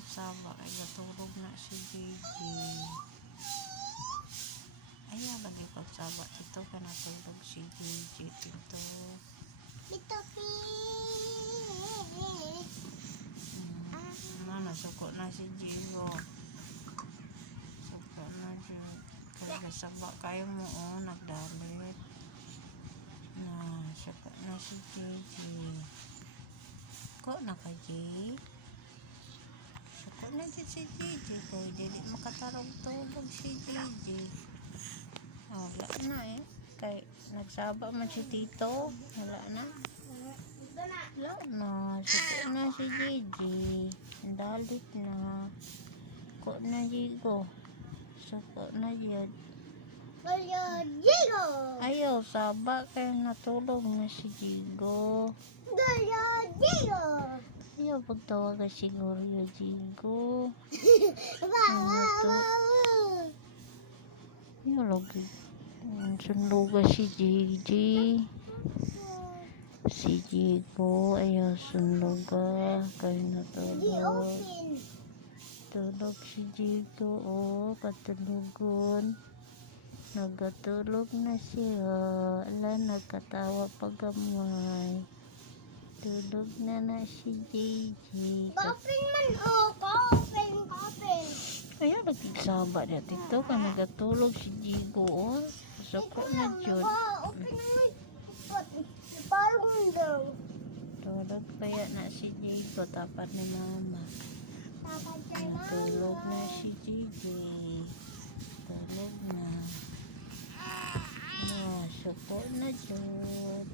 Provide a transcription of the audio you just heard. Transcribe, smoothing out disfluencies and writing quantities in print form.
pagsaba ay natulog na si Gigi. Ayaw lagi pagsaba ito ka natulog si Gigi ito. Ito Nasuko na si Gigo. Suko na siya. Kaya saba kayo mo nagdalit. Suko na si Gigi. Ko na ka Gigi. Suko na din si Gigi. Kaya hindi makatarog-tulog si Gigi. Wala na Kaya nagsaba man si Tito. Wala na. Wala na. Suko na si Gigi. Dalit na. Ko na Gigo. Suko na yan. Gigo. Ayaw, saba kaya natulog na si Gigo. Gigo. Ayaw, pagtawagan siguro yung Gigo. Ayaw, lagi. Sundugan si Gigi. Si Gigo, ayaw sundugan. Kaya natulog. Tulog si Gigo, patulugon. Nagatulog na siya. Ala, nagkatawa pagamay. Tulog na si Gigi. Coffin man coffin. Ayaw, nagsaba niya dito. Kaya nagatulog si Gigo. Suko na dyan. Parang daw. Tulog kaya na si Gigo. Tapat ni mama. Tulog na si Gigi. Tulog na. Suko na dyan.